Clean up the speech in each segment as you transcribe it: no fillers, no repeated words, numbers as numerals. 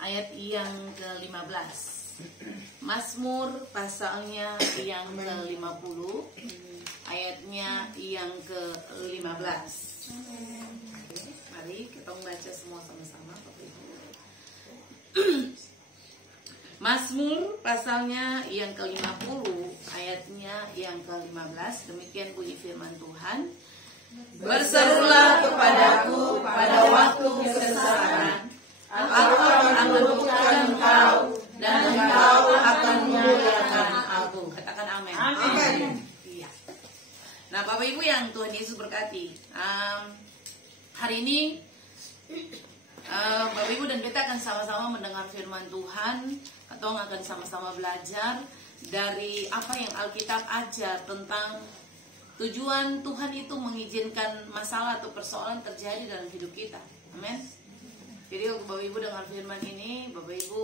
ayat yang ke-15. Mazmur pasalnya yang ke-50, ayatnya yang ke-15. Mari kita baca semua sama-sama, Bapak Ibu. Mazmur pasalnya yang ke-50, ayatnya yang ke-15. Demikian bunyi firman Tuhan. Berserulah kepadaku pada waktu kesesakan, aku akan menemukan engkau, dan engkau akan memuliakan aku. Katakan amin. Amin. Iya. Nah, Bapak Ibu yang Tuhan Yesus berkati, hari ini Bapak Ibu dan kita akan sama-sama mendengar firman Tuhan, atau akan sama-sama belajar dari apa yang Alkitab ajar tentang tujuan Tuhan itu mengizinkan masalah atau persoalan terjadi dalam hidup kita. Amin. Jadi untuk Bapak Ibu dengar firman ini, Bapak Ibu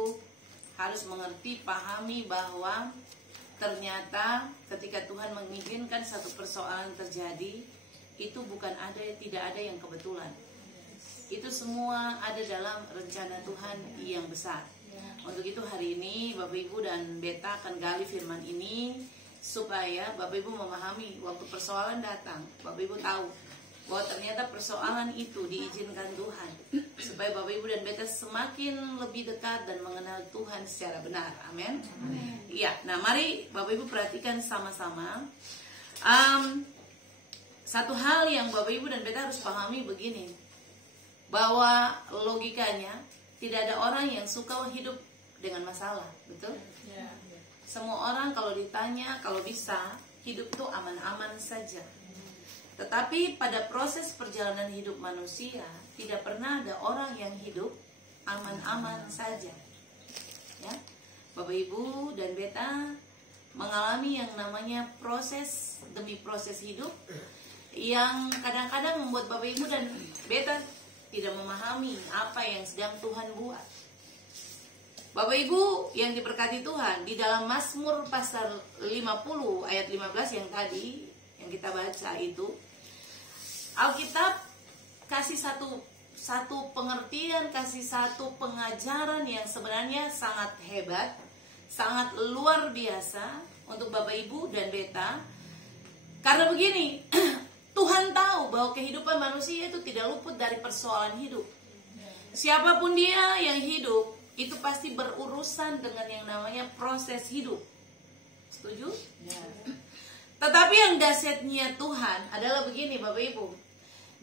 harus mengerti, pahami bahwa ternyata ketika Tuhan mengizinkan satu persoalan terjadi, itu bukan tidak ada yang kebetulan. Itu semua ada dalam rencana Tuhan yang besar. Untuk itu hari ini Bapak Ibu dan Beta akan gali firman ini supaya Bapak Ibu memahami waktu persoalan datang, Bapak Ibu tahu bahwa ternyata persoalan itu diizinkan Tuhan supaya Bapak Ibu dan Beta semakin lebih dekat dan mengenal Tuhan secara benar. Amin. Iya. Nah, mari Bapak Ibu perhatikan sama-sama. Satu hal yang Bapak Ibu dan Beta harus pahami begini, bahwa logikanya tidak ada orang yang suka hidup dengan masalah, betul? Semua orang kalau ditanya, kalau bisa hidup itu aman-aman saja. Tetapi pada proses perjalanan hidup manusia tidak pernah ada orang yang hidup aman-aman saja. Ya, Bapak Ibu dan Beta mengalami yang namanya proses demi proses hidup yang kadang-kadang membuat Bapak Ibu dan Beta tidak memahami apa yang sedang Tuhan buat. Bapak Ibu yang diberkati Tuhan, di dalam Mazmur pasal 50 ayat 15 yang tadi yang kita baca itu, Alkitab kasih satu pengertian, kasih satu pengajaran yang sebenarnya sangat hebat, sangat luar biasa untuk Bapak Ibu dan Beta. Karena begini, Tuhan tahu bahwa kehidupan manusia itu tidak luput dari persoalan hidup. Siapapun dia yang hidup, itu pasti berurusan dengan yang namanya proses hidup. Setuju? Ya. Tetapi yang dahsyatnya Tuhan adalah begini Bapak Ibu.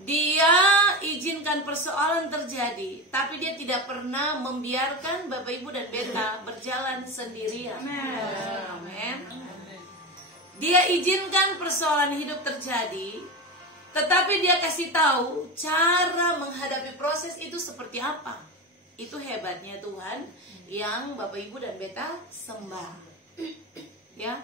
Dia izinkan persoalan terjadi, tapi dia tidak pernah membiarkan Bapak Ibu dan Beta berjalan sendirian. Amin. Dia izinkan persoalan hidup terjadi, tetapi dia kasih tahu cara menghadapi proses itu seperti apa. Itu hebatnya Tuhan yang Bapak Ibu dan Beta sembah. Ya.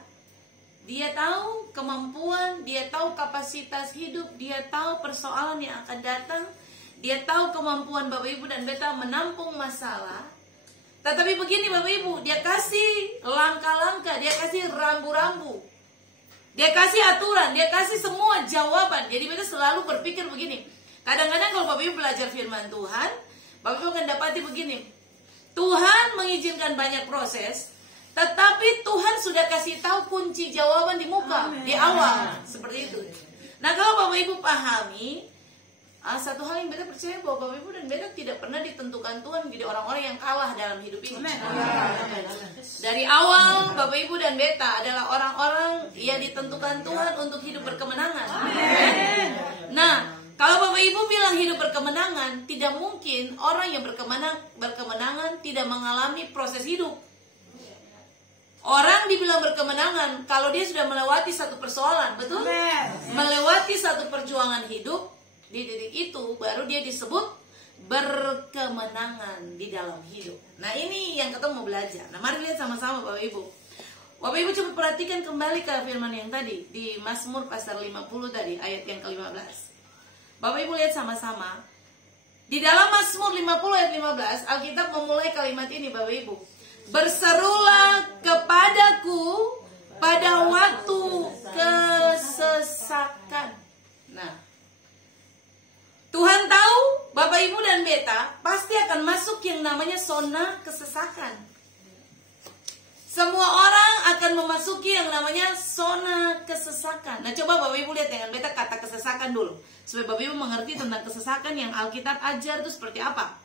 Dia tahu kemampuan, dia tahu kapasitas hidup, dia tahu persoalan yang akan datang, dia tahu kemampuan Bapak Ibu dan Beta menampung masalah. Tetapi begini Bapak Ibu, dia kasih langkah-langkah, dia kasih rambu-rambu. Dia kasih aturan, dia kasih semua jawaban. Jadi Beta selalu berpikir begini. Kadang-kadang kalau Bapak Ibu belajar firman Tuhan, Bapak Ibu akan dapati begini, Tuhan mengizinkan banyak proses, tetapi Tuhan sudah kasih tahu kunci jawaban di muka, di awal, seperti itu. Nah, kalau Bapak Ibu pahami, satu hal yang Beta percaya bahwa Bapak Ibu dan Beta tidak pernah ditentukan Tuhan menjadi orang-orang yang kalah dalam hidup ini. Dari awal Bapak Ibu dan Beta adalah orang-orang yang ditentukan Tuhan untuk hidup berkemenangan. Nah, kalau Bapak Ibu bilang hidup berkemenangan, tidak mungkin orang yang berkemenangan tidak mengalami proses hidup. Orang dibilang berkemenangan kalau dia sudah melewati satu persoalan, betul? Melewati satu perjuangan hidup, di titik itu baru dia disebut berkemenangan di dalam hidup. Nah, ini yang kita mau belajar. Nah, mari lihat sama-sama Bapak Ibu. Bapak Ibu coba perhatikan kembali ke firman yang tadi di Mazmur pasal 50 tadi, ayat yang ke-15. Bapak Ibu lihat sama-sama. Di dalam Mazmur 50 ayat 15, Alkitab memulai kalimat ini Bapak Ibu. Berserulah kepadaku pada waktu kesesakan. Nah, Tuhan tahu Bapak Ibu dan beta pasti akan masuk yang namanya zona kesesakan. Semua orang akan memasuki yang namanya zona kesesakan. Nah, coba Bapak Ibu lihat dengan beta kata kesesakan dulu, supaya Bapak Ibu mengerti tentang kesesakan yang Alkitab ajar itu seperti apa.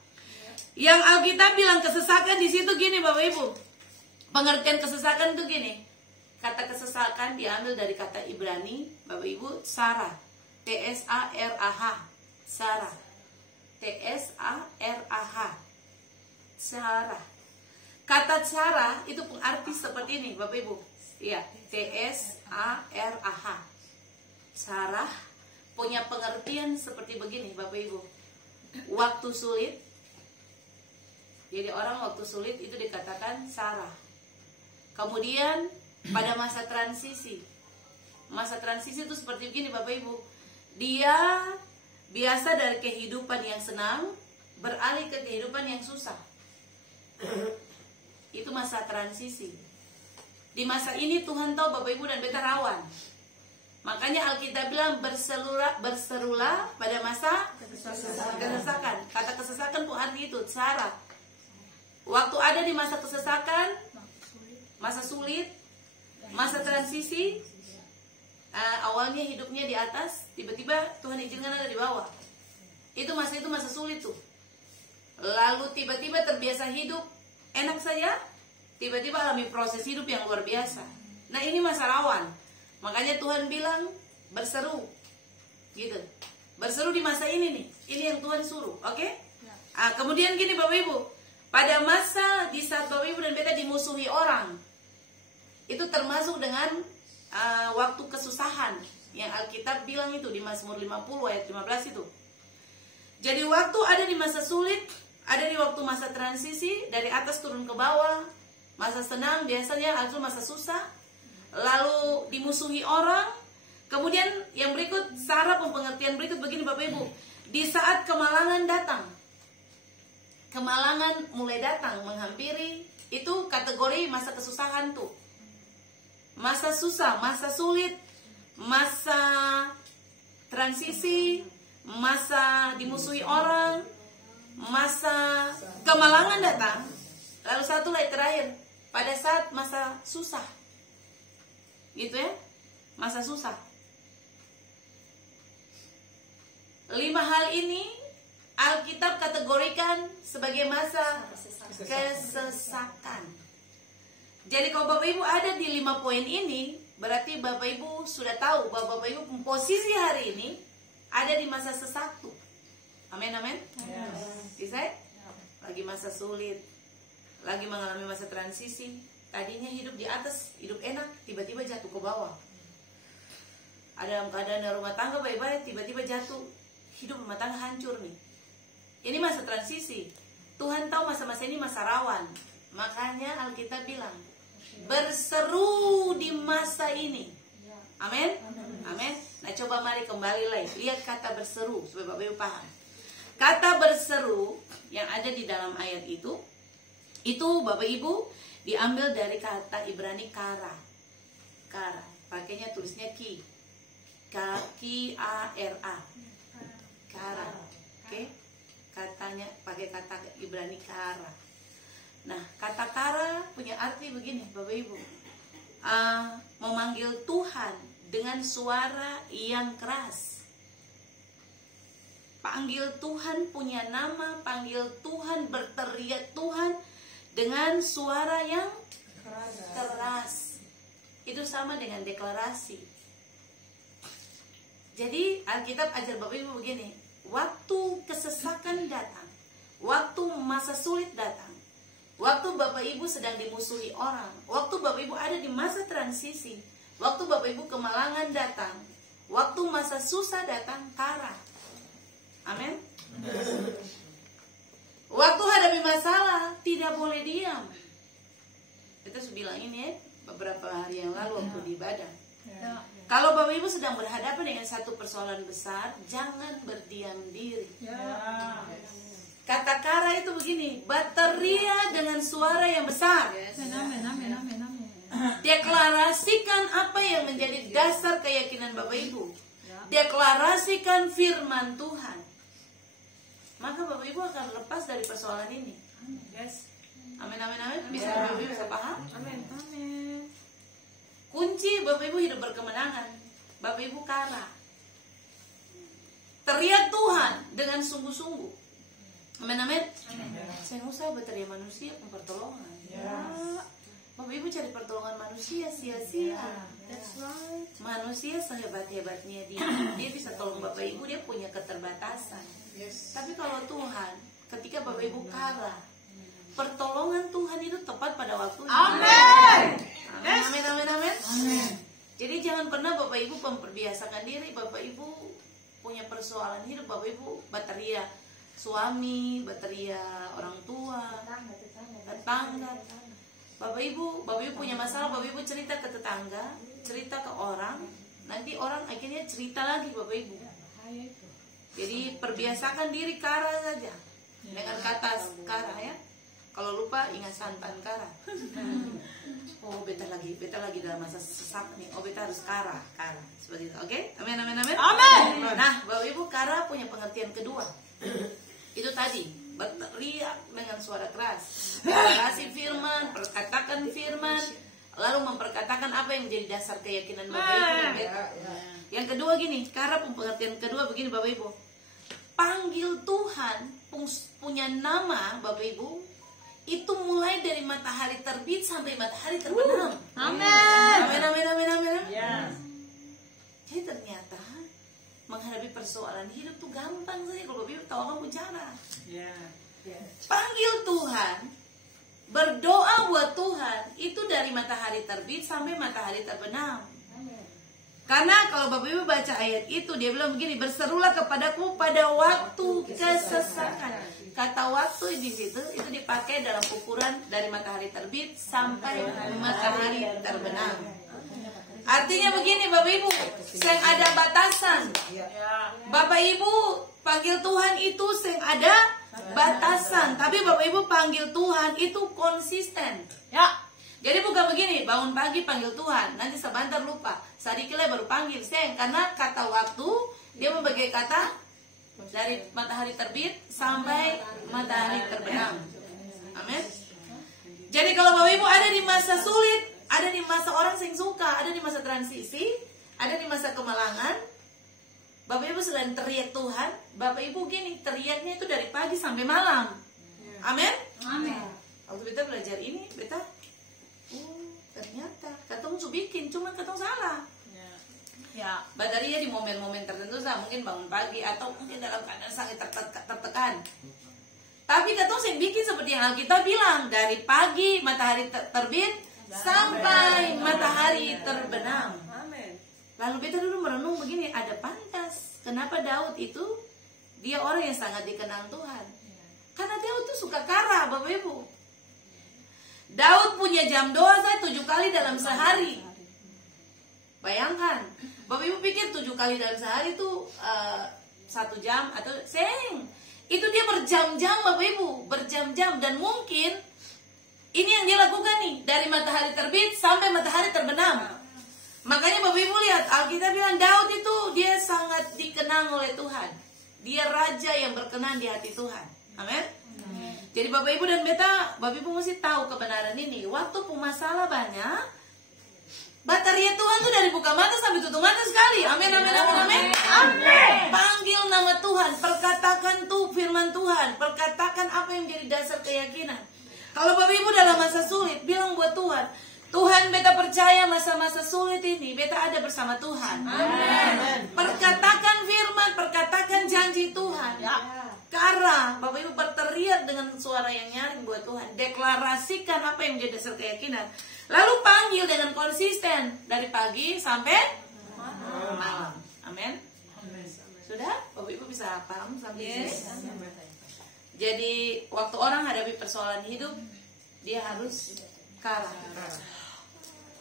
Yang Alkitab bilang kesesakan di situ gini Bapak Ibu. Pengertian kesesakan itu gini. Kata kesesakan diambil dari kata Ibrani, Bapak Ibu, Sarah. T-S-A-R-A-H. Sarah. T-S-A-R-A-H. Sarah. Kata Sarah itu pengarti seperti ini, Bapak Ibu. Iya, T-S-A-R-A-H. Sarah punya pengertian seperti begini, Bapak Ibu. Waktu sulit. Jadi orang waktu sulit itu dikatakan Sarah. Kemudian pada masa transisi. Masa transisi itu seperti begini, Bapak Ibu. Dia biasa dari kehidupan yang senang beralih ke kehidupan yang susah. Itu masa transisi. Di masa ini Tuhan tahu Bapak Ibu dan beta rawan. Makanya Alkitab bilang berserulah pada masa kesesakan. Kata kesesakan pun arti itu, Sarah. Waktu ada di masa kesesakan, masa sulit, masa transisi, awalnya hidupnya di atas, tiba-tiba Tuhan izinkan ada di bawah. Itu masa sulit tuh. Lalu tiba-tiba terbiasa hidup enak saja, tiba-tiba alami proses hidup yang luar biasa. Nah, ini masa rawan. Makanya Tuhan bilang berseru, gitu. Berseru di masa ini nih. Ini yang Tuhan suruh, oke? Kemudian gini Bapak Ibu, pada masa di saat Bapak Ibu dan beta dimusuhi orang, itu termasuk dengan waktu kesusahan yang Alkitab bilang itu di Mazmur 50 ayat 15 itu. Jadi waktu ada di masa sulit, ada di waktu masa transisi, dari atas turun ke bawah, masa senang biasanya atau masa susah, lalu dimusuhi orang. Kemudian yang berikut, Sarah pengertian berikut begini Bapak Ibu. Di saat kemalangan datang, kemalangan mulai datang menghampiri, itu kategori masa kesusahan tuh. Masa susah, masa sulit, masa transisi, masa dimusuhi orang, masa kemalangan datang. Lalu satu lagi terakhir, pada saat masa susah, gitu ya, masa susah. 5 hal ini Alkitab kategorikan sebagai masa kesesakan. Jadi kalau Bapak Ibu ada di 5 poin ini, berarti Bapak Ibu sudah tahu bahwa Bapak Ibu posisi hari ini ada di masa sesak tuh. Amin, amin. Bisa? Lagi masa sulit, lagi mengalami masa transisi. Tadinya hidup di atas, hidup enak, tiba-tiba jatuh ke bawah. Ada dalam keadaan rumah tangga baik-baik, tiba-tiba jatuh, hidup rumah tangga hancur nih. Ini masa transisi. Tuhan tahu masa-masa ini masa rawan. Makanya Alkitab bilang, berseru di masa ini. Amin. Amin. Nah, coba mari kembali lagi, lihat kata berseru supaya Bapak Ibu paham. Kata berseru yang ada di dalam ayat itu Bapak Ibu diambil dari kata Ibrani kara. Kara, pakainya tulisnya ki. K-I-A-R-A. Kara. Oke? Katanya pakai kata Ibrani kara. Nah, kata kara punya arti begini, Bapak Ibu. Memanggil Tuhan dengan suara yang keras. Panggil Tuhan punya nama, panggil Tuhan, berteriak Tuhan dengan suara yang keras. Itu sama dengan deklarasi. Jadi Alkitab ajar Bapak Ibu begini, waktu kesesakan datang, waktu masa sulit datang, waktu Bapak Ibu sedang dimusuhi orang, waktu Bapak Ibu ada di masa transisi, waktu Bapak Ibu kemalangan datang, waktu masa susah datang, kara. Amin. Waktu hadapi masalah tidak boleh diam. Kita sudah bilang ini ya beberapa hari yang lalu waktu di ibadah. Kalau Bapak Ibu sedang berhadapan dengan satu persoalan besar, jangan berdiam diri. Kata kara itu begini, berteriak dengan suara yang besar. Deklarasikan apa yang menjadi dasar keyakinan Bapak Ibu. Deklarasikan firman Tuhan. maka Bapak Ibu akan lepas dari persoalan ini. Yes. Amin, amin, amin. Bisa Bapak Ibu bisa paham? Amin. Amin. Kunci Bapak Ibu hidup berkemenangan, Bapak Ibu kara. Teriak Tuhan dengan sungguh-sungguh. Amin, amin. Saya usah berteriak manusia pertolongan. Bapak Ibu cari pertolongan manusia sia-sia. That's right. Manusia sehebat-hebatnya dia bisa tolong Bapak Ibu, dia punya keterbatasan. Yes. Tapi kalau Tuhan, ketika Bapak Ibu kara, pertolongan Tuhan itu tepat pada waktunya. Amin. Amin, amin, amin. Jadi jangan pernah Bapak Ibu memperbiasakan diri. Bapak Ibu punya persoalan hidup, Bapak Ibu bateria suami, bateria orang tua, tetangga. Bapak Ibu punya masalah, Bapak Ibu cerita ke tetangga, cerita ke orang, nanti orang akhirnya cerita lagi Bapak Ibu. Jadi perbiasakan diri kara saja dengan kata kara ya. Kalau lupa ingat santan kara. Oh beta lagi dalam masa sesak nih. Oh beta harus kara seperti itu. Oke? Amin, amin, amin. Amin. Nah Bapak Ibu kara punya pengertian kedua. Itu tadi berteriak dengan suara keras, kasih firman, perkatakan firman, lalu memperkatakan apa yang menjadi dasar keyakinan Bapak Ibu. Yang kedua gini, kara pengertian kedua begini Bapak Ibu. Panggil Tuhan punya nama Bapak Ibu, itu mulai dari matahari terbit sampai matahari terbenam. Amin. Amin, amin, amin, amin. Yes. Jadi ternyata menghadapi persoalan hidup tuh gampang saja kalau Bapak Ibu tahu kamu cara. Panggil Tuhan, berdoa buat Tuhan itu dari matahari terbit sampai matahari terbenam. Karena kalau Bapak Ibu baca ayat itu dia bilang begini, berserulah kepadaku pada waktu kesesakan. Kata waktu di situ itu dipakai dalam ukuran dari matahari terbit sampai matahari terbenam. Artinya begini Bapak Ibu, sing ada batasan. Bapak Ibu panggil Tuhan itu sing ada batasan, tapi Bapak Ibu panggil Tuhan itu konsisten. Ya. Jadi bukan begini, bangun pagi panggil Tuhan, nanti sebentar lupa, sadikilnya baru panggil seng, karena kata waktu dia membagi kata dari matahari terbit sampai matahari terbenam. Amin. Jadi kalau Bapak Ibu ada di masa sulit, ada di masa orang sing suka, ada di masa transisi, ada di masa kemalangan, Bapak Ibu selain teriak Tuhan, Bapak Ibu gini, teriaknya itu dari pagi sampai malam. Amin. Amin. Waktu beta belajar ini, beta ternyata katong su bikin, cuma katong salah. Ya. Bateria di momen-momen tertentu sah, mungkin bangun pagi atau mungkin dalam keadaan sangat tertekan. Tapi katong sih bikin seperti yang Alkitab bilang, dari pagi matahari terbit sampai matahari terbenam. Lalu beta dulu merenung begini, ada pantas kenapa Daud itu dia orang yang sangat dikenal Tuhan. Karena Daud itu suka kara, Bapak Ibu. Daud punya jam doa saya 7 kali dalam sehari. Bayangkan, Bapak Ibu pikir 7 kali dalam sehari itu 1 jam atau seng. Itu dia berjam-jam Bapak Ibu, berjam-jam, dan mungkin ini yang dia lakukan nih dari matahari terbit sampai matahari terbenam. Makanya Bapak Ibu lihat Alkitab bilang Daud itu dia sangat dikenang oleh Tuhan. Dia raja yang berkenan di hati Tuhan. Amin. Jadi Bapak Ibu dan beta, Bapak Ibu mesti tahu kebenaran ini. Waktu masalah banyak, bateria Tuhan tuh dari buka mata sampai tutup mata sekali. Amin, amin, amin, amin. Amin. Panggil nama Tuhan, perkatakan tuh firman Tuhan, perkatakan apa yang menjadi dasar keyakinan. Kalau Bapak Ibu dalam masa sulit, bilang buat Tuhan, Tuhan beta percaya masa-masa sulit ini, beta ada bersama Tuhan. Amin. Perkatakan firman, perkatakan janji Tuhan. Ya. Karena Bapak Ibu berteriak dengan suara yang nyaring buat Tuhan, deklarasikan apa yang menjadi dasar keyakinan. Lalu panggil dengan konsisten dari pagi sampai malam. Amin. Sudah? Bapak Ibu bisa paham sampai sini? Jadi waktu orang hadapi persoalan hidup, dia harus kara.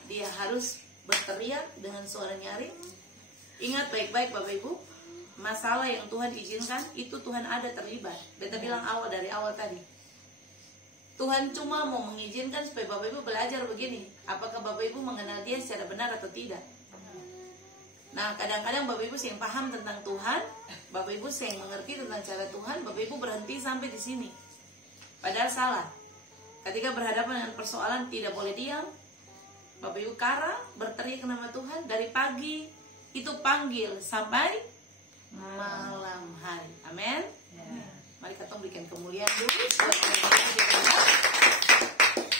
Dia harus berteriak dengan suara nyaring. Ingat baik-baik Bapak Ibu, masalah yang Tuhan izinkan itu Tuhan ada terlibat. Beta bilang dari awal tadi, Tuhan cuma mau mengizinkan supaya Bapak Ibu belajar begini, apakah Bapak Ibu mengenal dia secara benar atau tidak. Nah, kadang-kadang Bapak Ibu yang paham tentang Tuhan, Bapak Ibu yang mengerti tentang cara Tuhan, Bapak Ibu berhenti sampai di sini. Padahal salah. Ketika berhadapan dengan persoalan tidak boleh diam. Bapak Ibu kara, berteriak nama Tuhan dari pagi itu panggil sampai malam hari. Amin. Mari kita berikan kemuliaan dulu.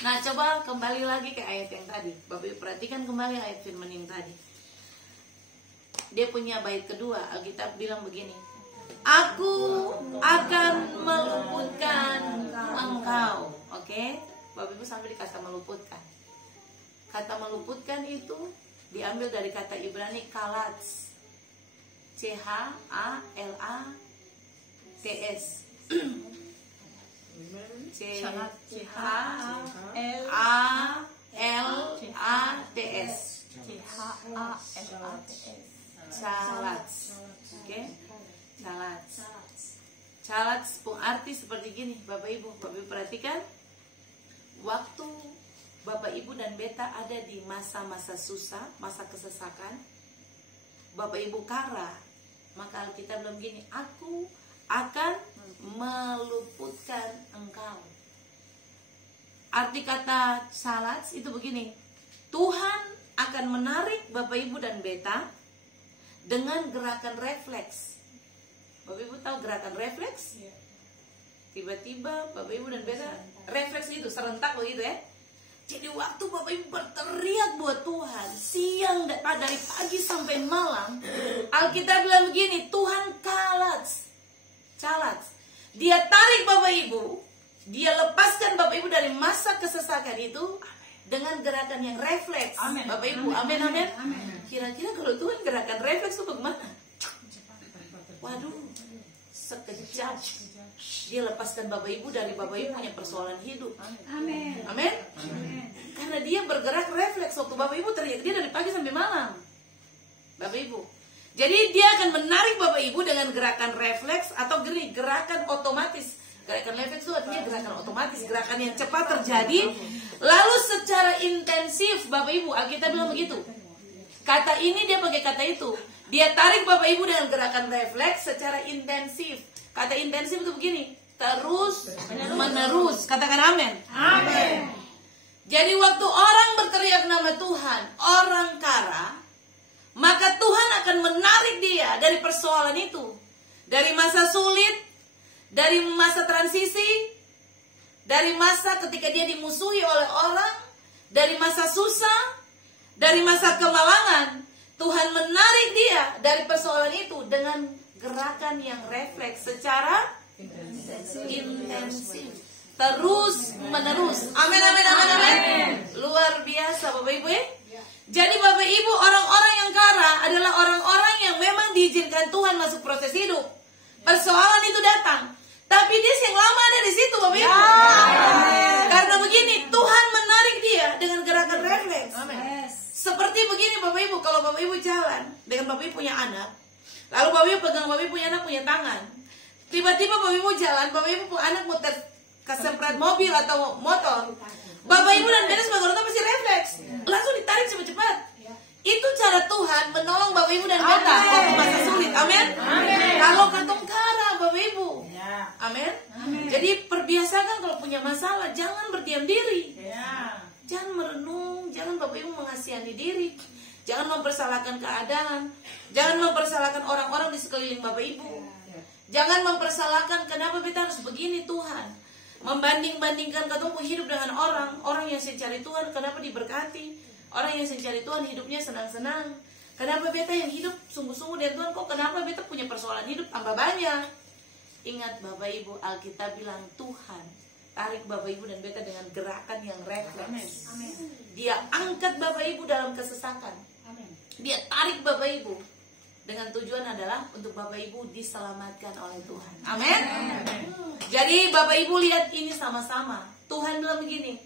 Nah, coba kembali lagi ke ayat yang tadi. Bapak Ibu perhatikan kembali ayat firman yang tadi. Dia punya bait kedua. Alkitab bilang begini. Aku akan meluputkan engkau. Oke? Bapak Ibu sampai di kata meluputkan. Kata meluputkan itu diambil dari kata Ibrani kalats. C-H-A-L-A-T-S. C-H-A-L-A-T-S. Calats. Oke? Calats. Calats pun arti seperti gini, Bapak Ibu. Bapak Ibu perhatikan. Waktu Bapak Ibu dan beta ada di masa-masa susah, masa kesesakan, Bapak Ibu kara, maka kita bilang gini, aku akan meluputkan engkau. Arti kata salats itu begini, Tuhan akan menarik Bapak Ibu dan beta dengan gerakan refleks. Bapak Ibu tahu gerakan refleks? Tiba-tiba Bapak Ibu dan beta refleks itu serentak begitu ya. Jadi waktu Bapak Ibu berteriak buat Tuhan siang dari pagi sampai malam, Alkitab bilang begini, Tuhan calats. Dia tarik Bapak Ibu, dia lepaskan Bapak Ibu dari masa kesesakan itu dengan gerakan yang refleks. Amen. Bapak Ibu, amin, amin. Kira-kira kalau Tuhan gerakan refleks itu bagaimana? Waduh, sekejap dia lepaskan Bapak Ibu dari Bapak Ibu punya persoalan hidup. Amin. Amin. Karena dia bergerak refleks waktu Bapak Ibu teriak, dia dari pagi sampai malam. Bapak Ibu. Jadi dia akan menarik Bapak Ibu dengan gerakan refleks atau gerakan otomatis. Gerakan refleks itu artinya gerakan otomatis, gerakan yang cepat terjadi. Lalu secara intensif Bapak Ibu, Alkitab bilang begitu. Kata ini dia pakai kata itu. Dia tarik Bapak Ibu dengan gerakan refleks secara intensif. Kata intensif itu begini, terus menerus. Katakan amin. Amin. Jadi waktu orang berteriak nama Tuhan, orang kara, maka Tuhan akan menarik dia dari persoalan itu, dari masa sulit, dari masa transisi, dari masa ketika dia dimusuhi oleh orang, dari masa susah, dari masa kemalangan. Tuhan menarik dia dari persoalan itu dengan gerakan yang refleks secara intensif, terus menerus. Amin, amin, amin, amin. Luar biasa Bapak Ibu ya. Jadi Bapak Ibu, orang-orang yang kara adalah orang-orang yang memang diizinkan Tuhan masuk proses hidup. Persoalan itu datang, tapi dia yang lama ada di situ Bapak Ibu. Karena begini, Tuhan menarik dia dengan gerakan refleks. Seperti begini Bapak Ibu, kalau Bapak Ibu jalan dengan Bapak Ibu punya anak, lalu Bapak Ibu pegang Bapak Ibu punya anak punya tangan. Tiba-tiba Bapak Ibu jalan, Bapak Ibu punya anak mau kesemprat mobil atau motor. Bapak Ibu dan beta sebagai orang tua pasti refleks, langsung ditarik cepat-cepat. Itu cara Tuhan menolong Bapak Ibu dan beta waktu masa sulit. Amin. Kalau ketong kara Bapak Ibu. Amin. Jadi perbiasakan kalau punya masalah jangan berdiam diri. Jangan merenung, jangan Bapak Ibu mengasihani diri. Jangan mempersalahkan keadaan. Jangan mempersalahkan orang-orang di sekeliling Bapak Ibu. Jangan mempersalahkan kenapa beta harus begini Tuhan. Membanding-bandingkan ketemu hidup dengan orang yang mencari Tuhan, kenapa diberkati? Orang yang mencari Tuhan hidupnya senang-senang. Kenapa beta yang hidup sungguh-sungguh dengan Tuhan, kok kenapa beta punya persoalan hidup tambah banyak? Ingat Bapak Ibu, Alkitab bilang Tuhan tarik Bapak Ibu dan beta dengan gerakan yang refleks. Dia angkat Bapak Ibu dalam kesesakan. Dia tarik Bapak Ibu dengan tujuan adalah untuk Bapak Ibu diselamatkan oleh Tuhan. Amin. Jadi Bapak Ibu lihat ini sama-sama. Tuhan bilang begini,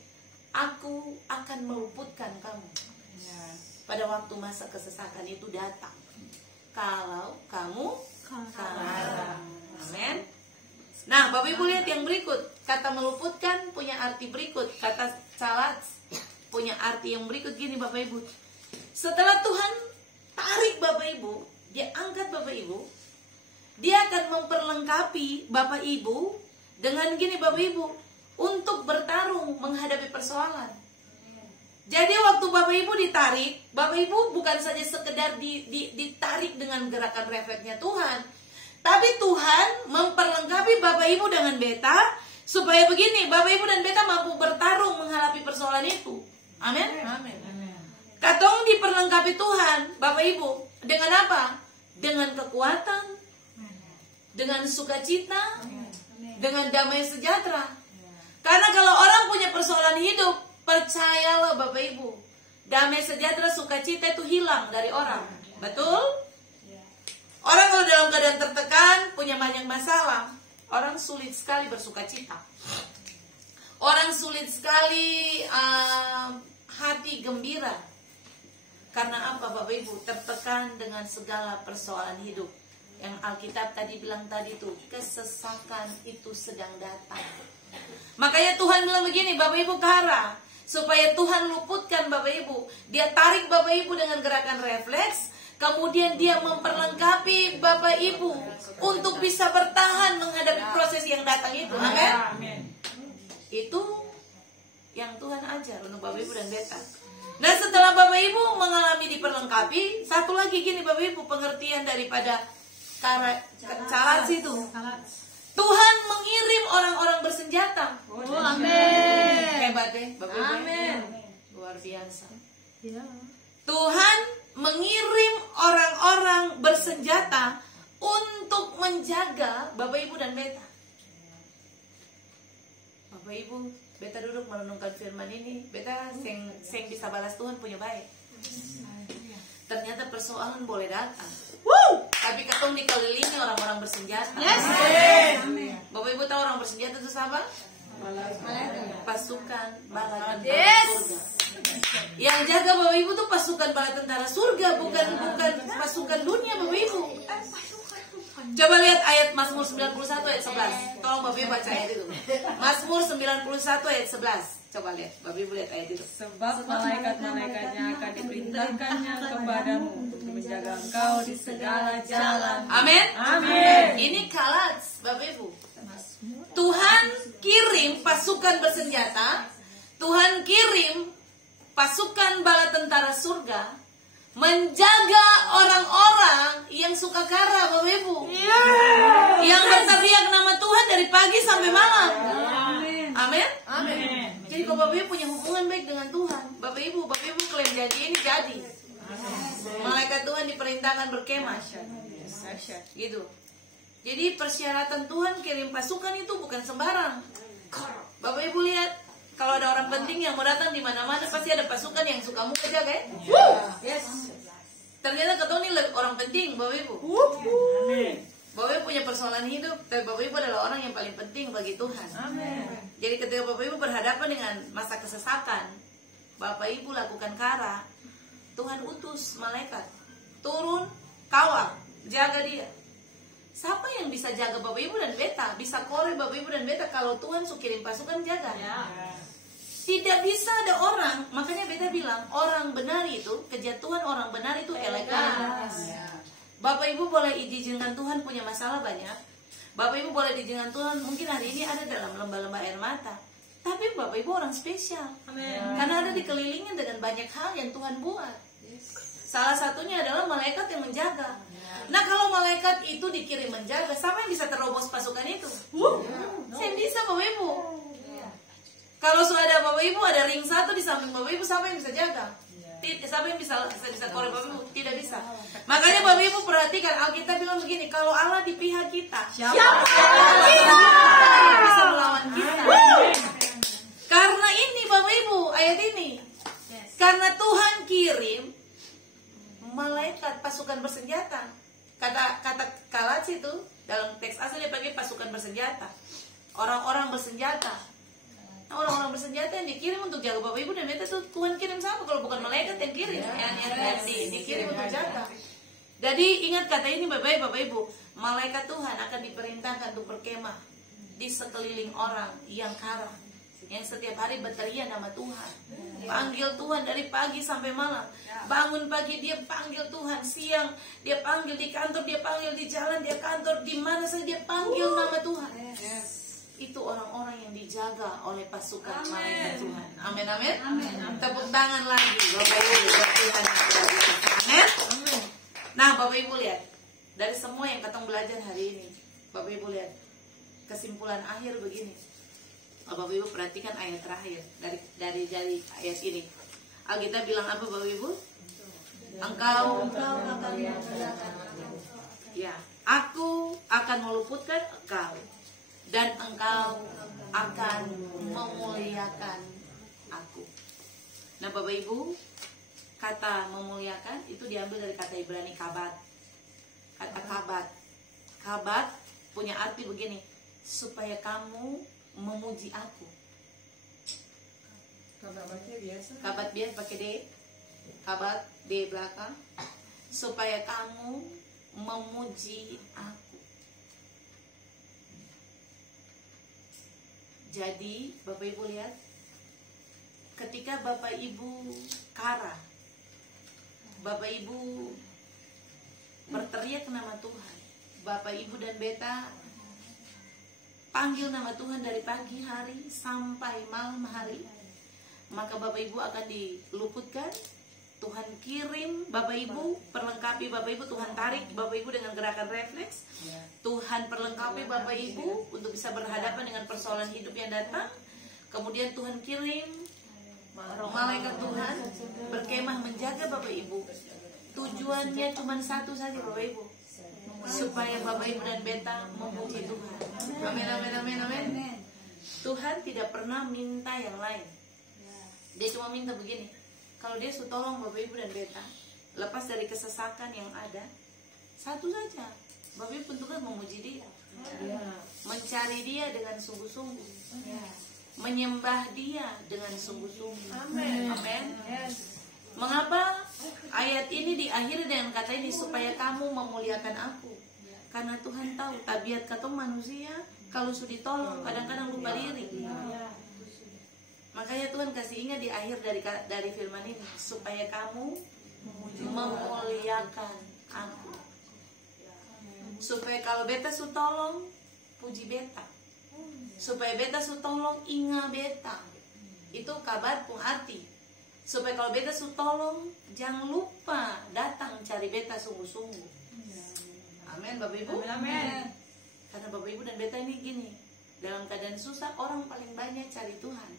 aku akan meluputkan kamu pada waktu masa kesesakan itu datang. Kalau kamu kara. Amin. Nah Bapak Ibu lihat yang berikut. Kata meluputkan punya arti berikut. Kata salat punya arti yang berikut gini Bapak Ibu. Setelah Tuhan tarik Bapak Ibu, dia angkat Bapak Ibu, dia akan memperlengkapi Bapak Ibu dengan gini Bapak Ibu, untuk bertarung menghadapi persoalan. Jadi waktu Bapak Ibu ditarik, Bapak Ibu bukan saja sekedar ditarik dengan gerakan refleksnya Tuhan, tapi Tuhan memperlengkapi Bapak Ibu dengan beta, supaya begini, Bapak Ibu dan beta mampu bertarung menghadapi persoalan itu. Amin. Amin. Katong diperlengkapi Tuhan, Bapak Ibu, dengan apa? Dengan kekuatan, dengan sukacita, dengan damai sejahtera. Karena kalau orang punya persoalan hidup, percayalah Bapak Ibu, damai sejahtera, sukacita itu hilang dari orang. Betul? Orang kalau dalam keadaan tertekan, punya banyak masalah, orang sulit sekali bersukacita. Orang sulit sekali hati gembira. Karena apa Bapak Ibu? Tertekan dengan segala persoalan hidup. Yang Alkitab tadi bilang tadi itu, kesesakan itu sedang datang. Makanya Tuhan bilang begini, Bapak Ibu kara, supaya Tuhan luputkan Bapak Ibu. Dia tarik Bapak Ibu dengan gerakan refleks, kemudian dia memperlengkapi Bapak Ibu untuk bisa bertahan menghadapi proses yang datang itu. Amin. Itu yang Tuhan ajar untuk Bapak Ibu dan beta. Nah setelah Bapak Ibu mengalami diperlengkapi, satu lagi gini Bapak Ibu, pengertian daripada calat itu. Tuhan mengirim orang-orang bersenjata. Amin. Hebat deh Bapak Ibu. Amin. Luar biasa. Tuhan mengirim orang-orang bersenjata untuk menjaga Bapak Ibu dan beta. Bapak Ibu, beta duduk merenungkan firman ini, beta seng bisa balas Tuhan punya baik. Ternyata persoalan boleh datang, tapi katong dikelilingi orang-orang bersenjata. Bapak Ibu tahu orang bersenjata itu siapa? Pasukan bala tentara surga. Yang jaga Bapak Ibu tuh pasukan bala tentara surga, bukan pasukan dunia Bapak Ibu. Coba lihat ayat Mazmur 91 ayat 11. Tolong Bapak Ibu baca ayat itu. Mazmur 91 ayat 11. Coba lihat, Bapak Ibu lihat ayat itu. Sebab malaikat-malaikatnya akan diperintahkannya kepadamu untuk menjaga engkau di segala jalan. Amin. Amin. Ini kalat Bapak Ibu. Tuhan kirim pasukan bersenjata, Tuhan kirim pasukan bala tentara surga menjaga orang-orang yang suka kara Bapak Ibu. Yang berteriak nama Tuhan dari pagi sampai malam. Amin. Amin. Jadi kalau Bapak Ibu punya hubungan baik dengan Tuhan, Bapak Ibu klaim janji ini jadi. Malaikat Tuhan diperintahkan berkemah. Gitu. Jadi persyaratan Tuhan kirim pasukan itu bukan sembarang. Bapak Ibu lihat, kalau ada orang penting yang mau datang di mana-mana pasti ada pasukan yang suka muka jaga ya. Yes. Ternyata ketemu ini orang penting Bapak Ibu. Bapak Ibu punya persoalan hidup, tapi Bapak Ibu adalah orang yang paling penting bagi Tuhan. Jadi ketika Bapak Ibu berhadapan dengan masa kesesakan, Bapak Ibu lakukan kara, Tuhan utus malaikat turun, kawal, jaga dia. Siapa yang bisa jaga Bapak Ibu dan beta? Bisa kore Bapak Ibu dan beta kalau Tuhan kirim pasukan jaga. Tidak bisa ada orang, makanya beta bilang orang benar itu, kejatuhan orang benar itu elegan. Bapak Ibu boleh izinkan Tuhan punya masalah banyak. Bapak Ibu boleh diizinkan Tuhan mungkin hari ini ada dalam lembah-lembah air mata. Tapi Bapak Ibu orang spesial. Karena ada dikelilingi dengan banyak hal yang Tuhan buat. Salah satunya adalah malaikat yang menjaga. Nah kalau malaikat itu dikirim menjaga, siapa yang bisa terobos pasukan itu? Saya bisa Bapak Ibu. Kalau sudah ada Bapak Ibu, ada ring satu di samping Bapak Ibu, siapa yang bisa jaga? Siapa yang bisa korek Bapak Ibu? Tidak bisa. Makanya Bapak Ibu perhatikan, Alkitab bilang begini, kalau Allah di pihak kita, siapa yang bisa melawan kita? Karena ini Bapak Ibu, ayat ini, karena Tuhan kirim malaikat pasukan bersenjata. Kata kalat itu dalam teks asli dia pakai pasukan bersenjata, orang-orang bersenjata. Nah, orang-orang bersenjata yang dikirim untuk jaga Bapak Ibu dan beta itu Tuhan kirim siapa kalau bukan malaikat yang kirim, yang dikirim untuk jaga. Jadi ingat kata ini Bapak Ibu, malaikat Tuhan akan diperintahkan untuk berkemah di sekeliling orang yang kara. yang setiap hari berteriak nama Tuhan, panggil Tuhan dari pagi sampai malam. Bangun pagi dia panggil Tuhan, siang dia panggil di kantor, dia panggil di jalan, dia kantor, di mana saja dia panggil nama Tuhan. Itu orang-orang yang dijaga oleh pasukan malaikat Tuhan. Amin, amin. Tepuk tangan lagi Bapak Ibu buat Tuhan yang luar biasa. Amin. Nah, Bapak Ibu lihat, dari semua yang ketong belajar hari ini, Bapak Ibu lihat kesimpulan akhir begini. Bapak Ibu perhatikan ayat terakhir dari ayat ini. Alkitab bilang apa Bapak Ibu? Engkau akan ya, aku akan meluputkan engkau dan engkau akan memuliakan aku. Nah Bapak Ibu, kata memuliakan itu diambil dari kata Ibrani kabat. Kata kabat punya arti begini, supaya kamu memuji aku. Kabat biasa pakai D, kabat D belakang, supaya kamu memuji aku. Jadi Bapak Ibu lihat, ketika Bapak Ibu kara, Bapak Ibu berteriak nama Tuhan, Bapak Ibu dan Beta panggil nama Tuhan dari pagi hari sampai malam hari, maka Bapak Ibu akan diluputkan. Tuhan kirim Bapak Ibu, perlengkapi Bapak Ibu, Tuhan tarik Bapak Ibu dengan gerakan refleks. Tuhan perlengkapi Bapak Ibu untuk bisa berhadapan dengan persoalan hidup yang datang. Kemudian Tuhan kirim malaikat Tuhan berkemah menjaga Bapak Ibu. Tujuannya cuma satu saja Bapak Ibu, supaya Bapak Ibu dan Beta memuji Tuhan. Amin, amin, amin, amin. Tuhan tidak pernah minta yang lain. Dia cuma minta begini, kalau dia sudah tolong Bapak Ibu dan Beta lepas dari kesesakan yang ada, satu saja, Bapak Ibu tugas memuji dia, mencari dia dengan sungguh-sungguh, menyembah dia dengan sungguh-sungguh. Amin. Mengapa ayat ini diakhiri dengan kata ini, supaya kamu memuliakan aku? Karena Tuhan tahu tabiat kata manusia, kalau sudah ditolong kadang-kadang lupa diri. Makanya Tuhan kasih ingat di akhir dari firman ini, supaya kamu memuliakan aku. Supaya kalau Beta su tolong, puji Beta. Supaya Beta su tolong, ingat Beta. Itu kabar pun arti. Supaya kalau Beta su tolong, jangan lupa datang cari Beta sungguh-sungguh. Amin Bapak Ibu. Amin. Karena Bapak Ibu dan Beta ini gini, dalam keadaan susah orang paling banyak cari Tuhan.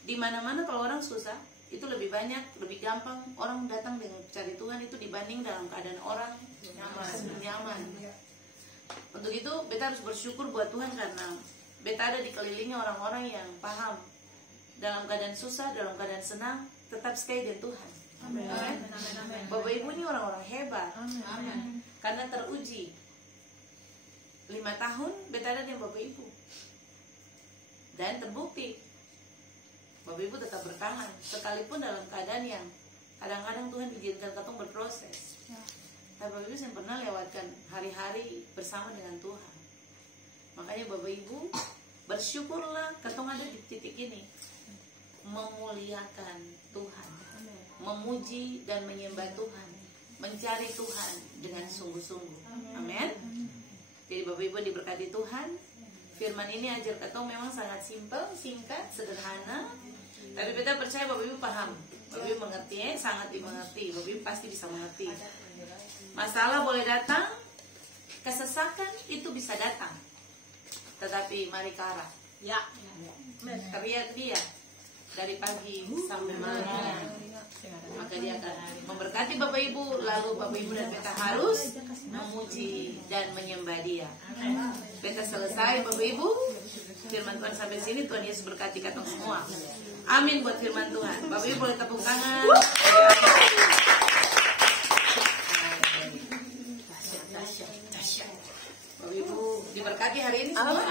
Di mana-mana kalau orang susah itu lebih banyak, lebih gampang orang datang dengan cari Tuhan itu dibanding dalam keadaan orang nyaman. Untuk itu Beta harus bersyukur buat Tuhan, karena Beta ada dikelilingi orang-orang yang paham dalam keadaan susah, dalam keadaan senang tetap stay dengan Tuhan. Amin. Bapak Ibu ini orang-orang hebat. Amin. Karena teruji 5 tahun Beta ada dengan Bapak Ibu, dan terbukti Bapak Ibu tetap bertahan sekalipun dalam keadaan yang kadang-kadang Tuhan izinkan katong berproses. Tapi Bapak Ibu yang pernah lewatkan hari-hari bersama dengan Tuhan. Makanya Bapak Ibu bersyukurlah katong ada di titik ini, memuliakan Tuhan, memuji dan menyembah Tuhan, mencari Tuhan dengan sungguh-sungguh. Amin. Jadi Bapak Ibu diberkati Tuhan. Firman ini ajar katong memang sangat simpel, singkat, sederhana. Tapi Beta percaya Bapak Ibu paham, Bapak Ibu mengerti, sangat dimengerti. Bapak Ibu pasti bisa mengerti. Masalah boleh datang, kesesakan itu bisa datang, tetapi mari kara. Ya, teriak dia dari pagi sampai malam, maka dia akan memberkati Bapak Ibu. Lalu Bapak Ibu dan Beta harus memuji dan menyembah dia. Beta selesai Bapak Ibu. Firman Tuhan sampai sini. Tuhan Yesus berkati katong semua. Amin buat firman Tuhan. Bapak Ibu boleh tepuk tangan. Bapak Ibu diberkati hari ini semua.